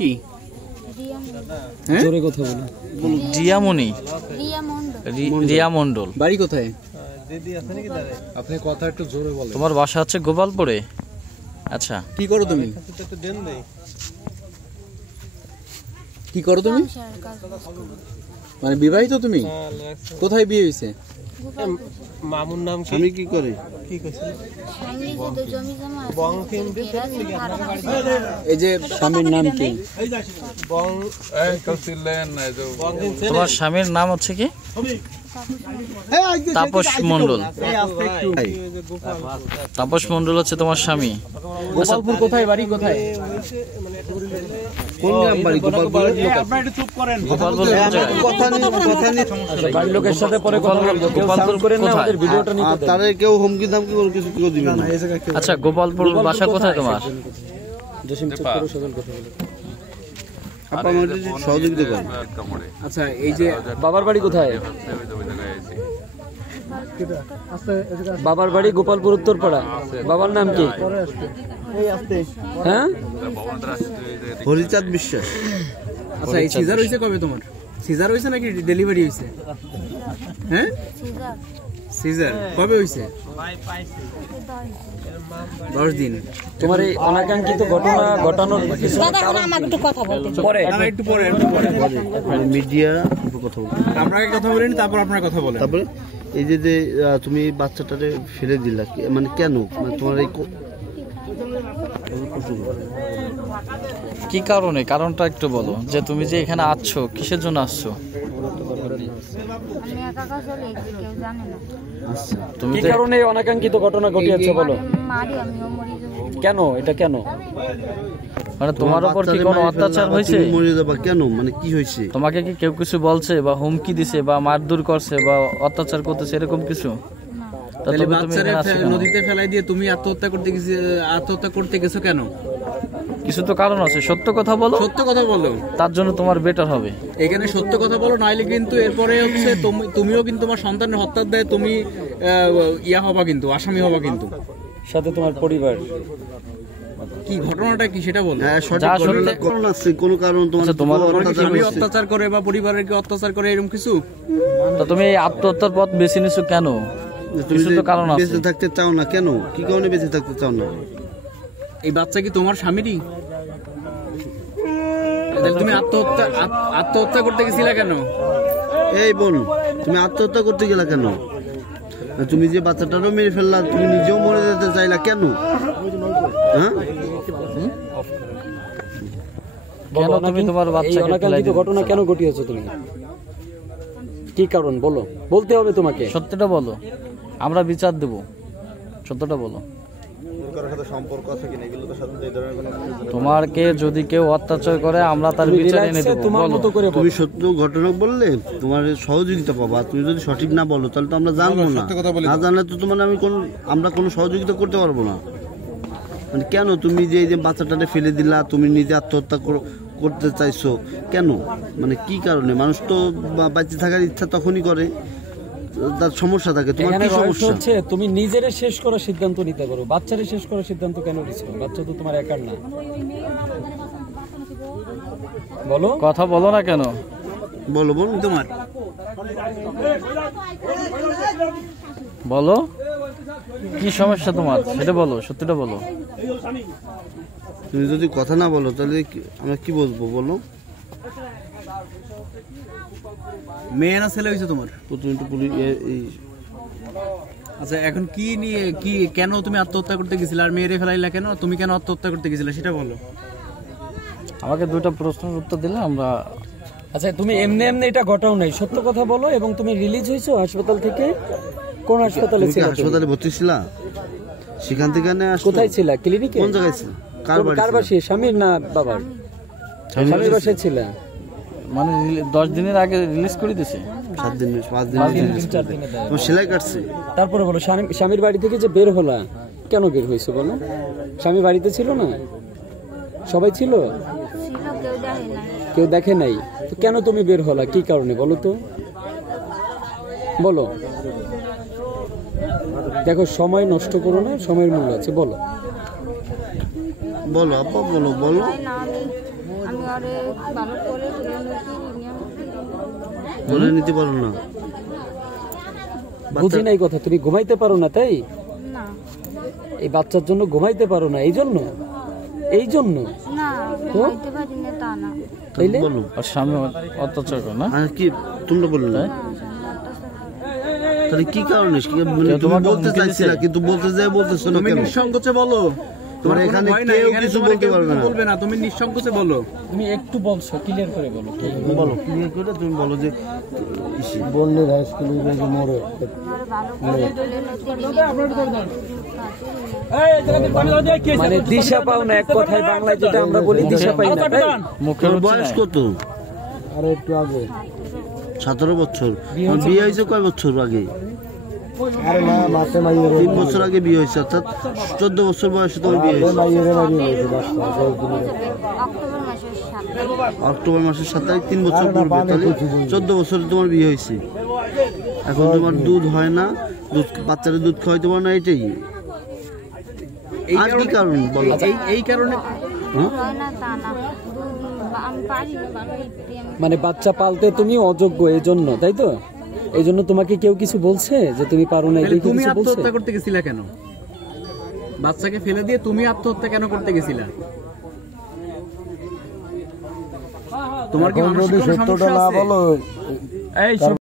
কি? জোরে কথা বলো। রিয়ামণি, রিয়া মণ্ডল। বাড়ি কোথায়? আপনি কথা একটু জোরে বলেন। তোমার বাসা হচ্ছে গোপালপুরে। আচ্ছা, কি করো তুমি? কি করো তুমি? মানে বিবাহিত তুমি? কোথায় বিয়ে হয়েছে? মামুর নাম কি? আমি কি করে? এই যে স্বামীর নাম কি? তোমার স্বামীর নাম হচ্ছে কি? তাপস মণ্ডল। তাপস মণ্ডল হচ্ছে তোমার স্বামী। গোপালপুর কোথায়? বাড়ি কোথায়? কোন গ্রাম বাড়ি? গোপালপুর। আপনারা একটু চুপ করেন। গোপালপুর কথা নেই। বাড়ির লোকের সাথে পরে কথা বলবো। গোপালপুর করেন না, আমাদের ভিডিওটা নিতে দেন। তারে কেউ হুমকি দামকি কোনো কিছু কেউ দিবে না। আচ্ছা, গোপালপুর বাসা কোথায় তোমার? জসিম চুপ করো, সকল কথা বলো। আপা আমাদের সহযোগিতা করেন। আচ্ছা, এই যে বাবার বাড়ি কোথায়? বাবার বাড়ি গোপালপুর উত্তরপাড়া। বাবার নাম কি? হ্যাঁ, হরিচাঁদ বিশ্বাস। আচ্ছা, এই সিজার হইছে কবে তোমার? সিজার হইছে নাকি ডেলিভারি হইছে? হ্যাঁ, সিজার কবে হইছে? 10 দিন। তোমার এই অনাকাঙ্ক্ষিত ঘটনা ঘটানোর কিছু পরে একটু পরে মিডিয়া কথা বলবো। আপনাকে কথা বলেন, তারপর আপনার কথা বলেন। তারপরে এই যে তুমি বাচ্চাটারে ফেলে দিলা, মানে কেন? মানে তোমার এই কি কারণে? কারণটা একটু বলো, যে তুমি যে এখানে আসছো কিসের জন্য আসছো? তুমি কি কারণে অনাকাঙ্ক্ষিত ঘটনা ঘটিয়েছো বলো? কেন? এটা কেন? মানে তোমার উপর কি কোনো অত্যাচার হয়েছে? মরে যাবা কেন? মানে কি হয়েছে? তোমাকে কি কেউ কিছু বলছে বা হুমকি দিছে বা মারধর করছে বা অত্যাচার করতেছে এরকম কিছু? নদীতে ফেলাই দিয়ে তুমি আত্মহত্যা করতে গেছো কেন? কিছু তো কারণ আছে, সত্য কথা বলো। সত্য কথা বলো, তার জন্য তোমার বেটার হবে। এখানে সত্য কথা বলো, নাইলে কিন্তু এরপরে হচ্ছে তুমিও কিন্তু তোমার সন্তানের হত্যার দায়ে তুমি ইয়া হবা, কিন্তু আসামি হবা, কিন্তু সাথে তোমার পরিবার। কি ঘটনাটা কি সেটা বলো। কোন কারণ তোমার অত্যাচার করে বা পরিবারের অত্যাচার করে এরকম কিছু? তো তুমি এই আত্মহত্যার পথ বেছে নিছো কেন? কিছু তো কারণ আছে। বেঁচে থাকতে চাও না কেন? কি কারণে বেঁচে থাকতে চাও না? এই বাচ্চা কি তোমার স্বামীরই? তুমি আত্মহত্যা করতে গেছিলা কেন? এই বোন, তুমি আত্মহত্যা করতে গেলা কেন? তুমি যে বাচ্চাটারও মেরে ফেললা, তুমি নিজেও মরে যেতে চাইলা কেন? হ্যাঁ, কেন তুমি তোমার বাচ্চাকে অনাকাঙ্ক্ষিত ঘটনা কেন ঘটিয়েছো? তুমি কি কারণ বলো, বলতে হবে তোমাকে। সত্যটা বলো, আমরা বিচার দেব। সত্যটা বলো। তোমারকে যদি কেউ অত্যাচার করে আমরা তার বিচার এনে দেব। তুমি সত্য ঘটনা বললে তোমার সহযোগিতা পাবা। তুমি যদি সঠিক না বলো তাহলে তো আমরা জানবো না। না জানলে তো তোমার আমরা কোনো সহযোগিতা করতে পারবো না। মানে কেন তুমি যে এই যে বাচ্চাটাকে ফেলে দিলা, তুমি নিজে আত্মহত্যা করতে চাইছো কেন? মানে কি কারণে? মানুষ তো বাঁচে থাকার ইচ্ছা তখনই করে, তার সমস্যা থাকে। তোমার কি সমস্যা হচ্ছে? তুমি নিজেরে শেষ করার সিদ্ধান্ত নিতে পারো, বাচ্চারে শেষ করার সিদ্ধান্ত কেন নিছো? বাচ্চা তো তোমার একার না। বলো, কথা বলো না কেন? বলো বলো, তোমার বলো কি সমস্যা তোমার, সেটা বলো, সত্যিটা বলো। তুমি যদি কথা না বলো তাহলে আমরা কি বলবো বলো? মেয়ে না ছেলে হয়েছে তোমার? আচ্ছা, এখন কি নিয়ে কি, কেন তুমি আত্মহত্যা করতে গেছিলে আর মেয়েরে ফেলাইলা কেন? তুমি কেন আত্মহত্যা করতে গেছিলে সেটা বলো। আমাকে দুটো প্রশ্নের উত্তর দিলে আমরা। আচ্ছা, তুমি এমনি এমনি এটা ঘটাও নাই, সত্য কথা বলো। এবং তুমি রিলিজ হয়েছো হাসপাতাল থেকে? কোন হাসপাতালে ছিলা? হাসপাতালে ভর্তি ছিলা? সেখান থেকে কোথায় ছিলা? ক্লিনিকে? কোন জায়গায় ছিল? কার বাসায়? স্বামীর না বাবার? স্বামীর বাসায় ছিলা? মানে 10 দিনের আগে রিলিজ করে দিয়েছে। 7 দিন 5 দিন তুমি সেলাই কাটছে। তারপরে বলো, স্বামীর বাড়ি থেকে যে বের হলা, কেন বের হয়েছে বলো? স্বামী বাড়িতে ছিল না? সবাই ছিল? কেউ দেখে নাই? তো কেন তুমি বের হলা, কি কারণে বলো তো? বলো। দেখো, সময় নষ্ট করো না, সময়ের মূল্য আছে। বলো বলো আপা, বলো বলো। পরে ভালো করে তুলে বলে নিতে পারো না? বুঝি নাই কথা, তুমি ঘুমাইতে পারো না তাই? না এই বাচ্চার জন্য ঘুমাইতে পারো না এই জন্য? এই জন্য না ঘুমাইতে পারি না তা না। তাইলে বলো। আর সামনে অত্যাচার করো না? আর কি তোমরা বললে না? তাহলে কি কারণে? তুমি বলতে চাইছিলা কিন্তু বলতে যায় বলতেছো না তুমি কেন? নিঃসংকোচে বলো। তোমার এখানে কেউ কিছু বলতে পারবে না। বলবে না, তুমি নিঃসংকোচে বলো। তুমি একটু বলছো, ক্লিয়ার করে বলো। বলো ক্লিয়ার করে তুমি বলো যে বললে হাই স্কুলে গিয়ে মরে মানে দিশা পাও না, এক কথায় বাংলায় যেটা আমরা বলি দিশা পাই না। মুখের বয়স কত? আর একটু আগে 17 বছর। বিয়ে হয়েছে কয় বছর আগে? আরে না মাসে মাইয়ের 3 বছর আগে বিয়ে হয়েছে, অর্থাৎ 14 বছর বয়সে তোমার বিয়ে হয়েছে। মাইয়ের মারিয়ে গেছে বাচ্চা 10 দিনের। অক্টোবর মাসের 7 অক্টোবর মাসের 7 তারিখ 3 বছর পূর্বে, তাহলে 14 বছরে তোমার বিয়ে হয়েছে। এখন তোমার দুধ হয় না, দুধ বাচ্চারা দুধ খাওয়াইতে পারো না, এটাই আর কি কারণ বলো? এই কারণে হ্যাঁ? হয় না তা না, আমি পারি না ভালো মানে বাচ্চা পালতে তুমি অযোগ্য এই জন্য, তাই তো? এই জন্য তোমাকে কেউ কিছু বলছে যে তুমি পারো না? এই তুমি কিছু বলছে? আত্মহত্যা করতে গেছিলা কেন? বাচ্চাকে ফেলে দিয়ে তুমি আত্মহত্যা কেন করতে গেছিলা? তোমার কি মানসিক কোনো সত্যটা সমস্যা না আছে? বলো এই